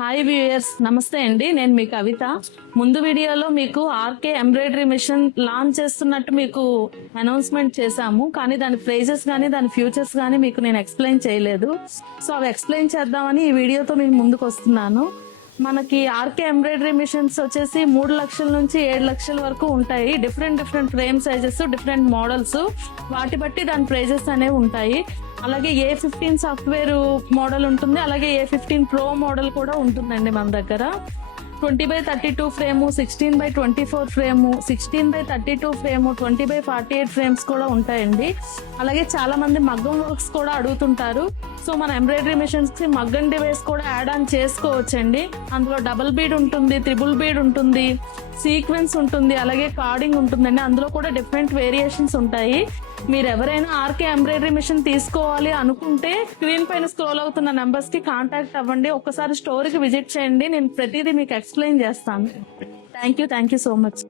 Hi viewers, నమస్తే అండి. నేను మీ కవిత. ముందు వీడియోలో మీకు ఆర్కే ఎంబ్రాయిడరీ మిషన్ లాంచ్ చేస్తున్నట్టు మీకు అనౌన్స్మెంట్ చేశాము, కానీ దాని ప్రైజెస్ కానీ దాని ఫ్యూచర్స్ కానీ మీకు నేను ఎక్స్ప్లెయిన్ చేయలేదు. సో అవి ఎక్స్ప్లెయిన్ చేద్దామని ఈ వీడియోతో మీకు ముందుకు వస్తున్నాను. మనకి ఆర్కే ఎంబ్రాయిడరీ మిషన్స్ వచ్చేసి 3 లక్షల నుంచి 7 లక్షల వరకు ఉంటాయి. Different frame sizes, different models, వాటి బట్టి దాని ప్రైజెస్ అనేవి ఉంటాయి. అలాగే A15 సాఫ్ట్వేర్ మోడల్ ఉంటుంది, అలాగే A15 ప్రో మోడల్ కూడా ఉంటుందండి మన దగ్గర. 20x32 frame, 16x24 frame, 16x32 frame, 20x48 frames కూడా ఉంటాయండి. అలాగే చాలా మంది మగ్గం వర్క్స్ కూడా అడుగుతుంటారు. సో మన ఎంబ్రాయిడరీ మిషన్స్ కి మగ్గం డివైస్ కూడా యాడ్ ఆన్ చేసుకోవచ్చండి. అందులో డబుల్ బీడ్ ఉంటుంది, త్రిబుల్ బీడ్ ఉంటుంది, సీక్వెన్స్ ఉంటుంది, అలాగే కార్డింగ్ ఉంటుందండి. అందులో కూడా డిఫరెంట్ వేరియేషన్స్ ఉంటాయి. మీరు ఎవరైనా ఆర్కే ఎంబ్రాయిడరీ మిషన్ తీసుకోవాలి అనుకుంటే స్క్రీన్ పైన స్క్రోల్ అవుతున్న నెంబర్స్ కి కాంటాక్ట్ అవ్వండి. ఒక్కసారి స్టోర్కి విజిట్ చేయండి, నేను ప్రతిదీ మీకు ఎక్స్ప్లెయిన్ చేస్తాను. Thank you so much.